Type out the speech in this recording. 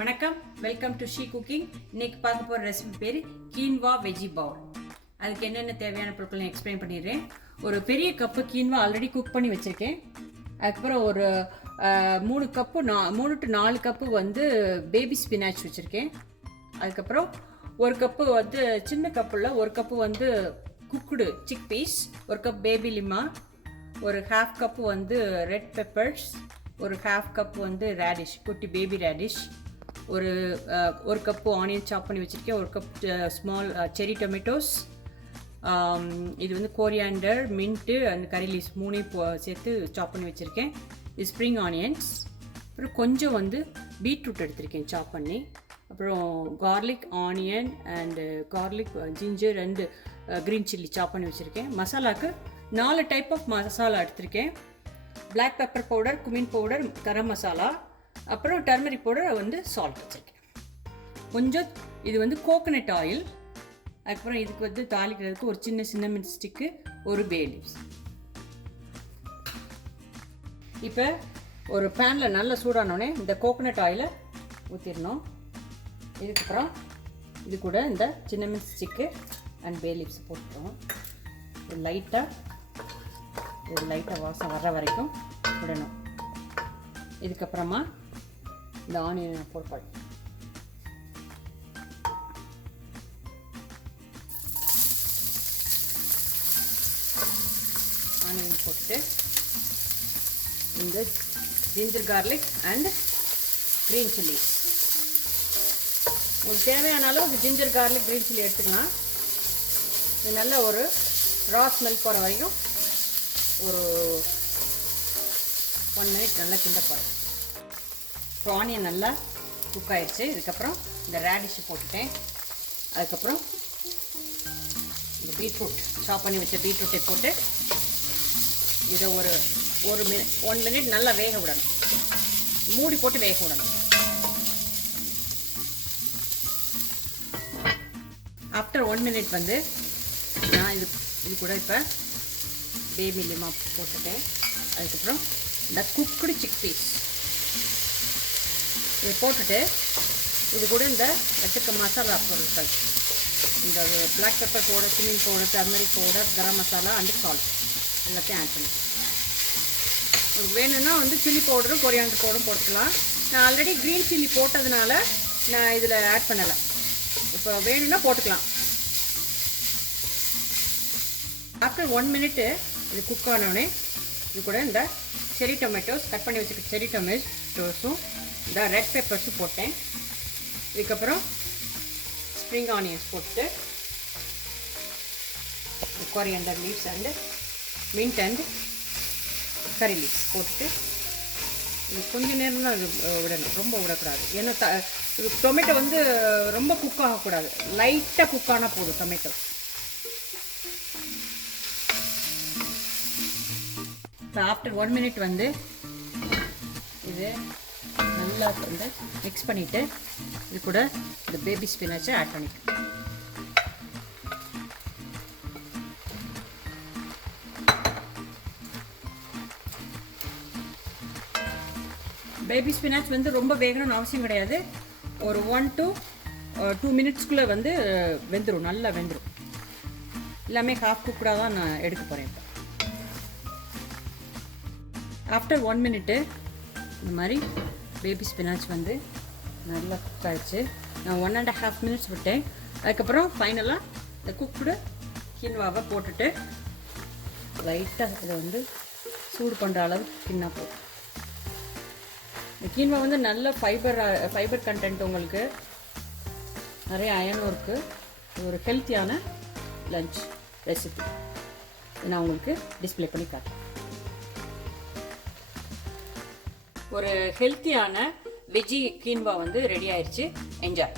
வணக்கம், welcome to SheCooking. இன்னைக்கு பார்க்க போகிற ரெசிபி பேர் கீன்வா வெஜ்ஜி பவுல். அதுக்கு என்னென்ன தேவையான பொருட்கள் நான் எக்ஸ்பிளைன் பண்ணிடுறேன். ஒரு பெரிய கப்பு கீன்வா ஆல்ரெடி குக் பண்ணி வச்சுருக்கேன். அதுக்கப்புறம் ஒரு 3 to 4 கப்பு வந்து பேபி ஸ்பினாச் வச்சுருக்கேன். அதுக்கப்புறம் ஒரு கப்பு வந்து சின்ன கப்பில் ஒரு கப்பு வந்து குக்குடு சிக்பீஸ், ஒரு கப் பேபி லிமா, ஒரு ½ கப்பு வந்து ரெட் பெப்பர்ஸ், ஒரு ½ கப் வந்து ரேடிஷ், குட்டி பேபி ரேடிஷ், ஒரு கப்பு ஆனியன் சாப் பண்ணி வச்சுருக்கேன், ஒரு கப் ஸ்மால் செரி டொமேட்டோஸ், இது வந்து coriander, mint and curry leaves 3 சேர்த்து சாப் பண்ணி வச்சுருக்கேன். இது ஸ்ப்ரிங் ஆனியன்ஸ், அப்புறம் கொஞ்சம் வந்து பீட்ரூட் எடுத்திருக்கேன் சாப் பண்ணி, அப்புறம் garlic, onion and garlic, ginger and green chilli chop பண்ணி வச்சுருக்கேன். மசாலாவுக்கு 4 டைப் ஆஃப் மசாலா எடுத்திருக்கேன். Black pepper powder, cumin powder, garam masala, அப்புறம் டர்மரிக் பவுடர் வந்து சால்ட் வச்சுருக்கேன். கொஞ்சம் இது வந்து கோகனட் ஆயில், அதுக்கப்புறம் இதுக்கு வந்து தாளிக்கிறதுக்கு ஒரு சின்ன சின்னமன் ஸ்டிக்கு, ஒரு பே லீவ்ஸ். இப்போ ஒரு பேனில் நல்லா சூடானோடனே இந்த கோகனட் ஆயிலை ஊற்றிடணும். இதுக்கப்புறம் இது கூட இந்த cinnamon stick and pay leaves போட்டுட்டோம். லைட்டாக வாசம் வர்ற வரைக்கும் விடணும். இதுக்கப்புறமா இந்த ஆனியனை போட்டு ஆனியன் போட்டுட்டு இந்த ginger garlic and green chilli, உங்களுக்கு தேவையான அளவு ஜிஞ்சர் கார்லிக் க்ரீன் சில்லி எடுத்துக்கலாம். இது நல்ல ஒரு ரா ஸ்மெல் போகிற வரைக்கும் ஒரு 1 minute நல்லா கிண்ட போகிறேன். இப்போ ஆனியன் நல்லா குக் ஆகிடுச்சு. இதுக்கப்புறம் இந்த ரேடிஷ் போட்டுட்டேன். அதுக்கப்புறம் இந்த பீட்ரூட் சாப் பண்ணி வச்ச பீட்ரூட்டை போட்டு இதை ஒரு 1 minute நல்லா வேக விடணும். மூடி போட்டு வேக விடணும். ஆஃப்டர் 1 minute வந்து நான் இது கூட இப்போ பேபி லிமா போட்டுட்டேன். அதுக்கப்புறம் இந்த குக்குடு சிக்பீஸ் இதை போட்டுட்டு இது கூட இந்த வச்சுக்க மசாலா பொருட்கள், இந்த black pepper powder, cumin powder, turmeric powder, garam masala and salt எல்லாத்தையும் ஆட் பண்ணி, உங்களுக்கு வேணும்னா வந்து சில்லி பவுடரும் கொரியாண்டர் பவுடரும் போட்டுக்கலாம். நான் ஆல்ரெடி க்ரீன் சில்லி போட்டதுனால நான் இதில் ஆட் பண்ணலை. இப்போ வேணும்னா போட்டுக்கலாம். ஆஃப்டர் 1 minute இது குக் ஆனோடனே இது கூட இந்த செரி டொமேட்டோஸ், கட் பண்ணி வச்சுருக்க செரி டொமேட்டோஸும் இந்த ரெட் பெப்பர்ஸும் போட்டேன். இதுக்கப்புறம் ஸ்ப்ரிங் ஆனியன்ஸ் போட்டு coriander leaves and mint and curry leaves போட்டுட்டு இது கொஞ்சம் நேரம் தான் இது விடணும், ரொம்ப விடக்கூடாது. ஏன்னா டொமேட்டோ வந்து ரொம்ப குக் ஆகக்கூடாது, லைட்டாக குக் ஆனால் போதும் டொமேட்டோ. இப்போ ஆஃப்டர் 1 minute வந்து இது நல்லா வந்து மிக்ஸ் பண்ணிவிட்டு இது கூட இந்த பேபி ஸ்பினாச்சை ஆட் பண்ணிக்கலாம். பேபி ஸ்பினாச் வந்து ரொம்ப வேகணும்னு அவசியம் கிடையாது. ஒரு 1 to 2 minutesக்குள்ளே வந்து வெந்துடும், நல்லா வெந்துடும். எல்லாமே ஹாஃப் குக்கடாக தான் நான் எடுக்க போகிறேன். இப்போ ஆஃப்டர் 1 minute இந்த மாதிரி பேபி ஸ்பினாச் வந்து நல்லா குக் ஆகிடுச்சு. நான் 1.5 minutes விட்டேன். அதுக்கப்புறம் ஃபைனலாக இந்த குக்குடு கீன்வாவை போட்டுட்டு லைட்டாக இதை வந்து சூடு பண்ணுற அளவுக்கு கிண்ணா போடும். இந்த கீன்வா வந்து நல்ல ஃபைபர் கண்டென்ட், உங்களுக்கு நிறைய அயனும் இருக்குது. இது ஒரு ஹெல்த்தியான லஞ்ச் ரெசிபி. நான் உங்களுக்கு டிஸ்பிளே பண்ணி காட்டுறேன். ஒரு ஹெல்த்தியான வெஜ்ஜி கீன்வா வந்து ரெடி ஆயிடுச்சு. என்ஜாய்.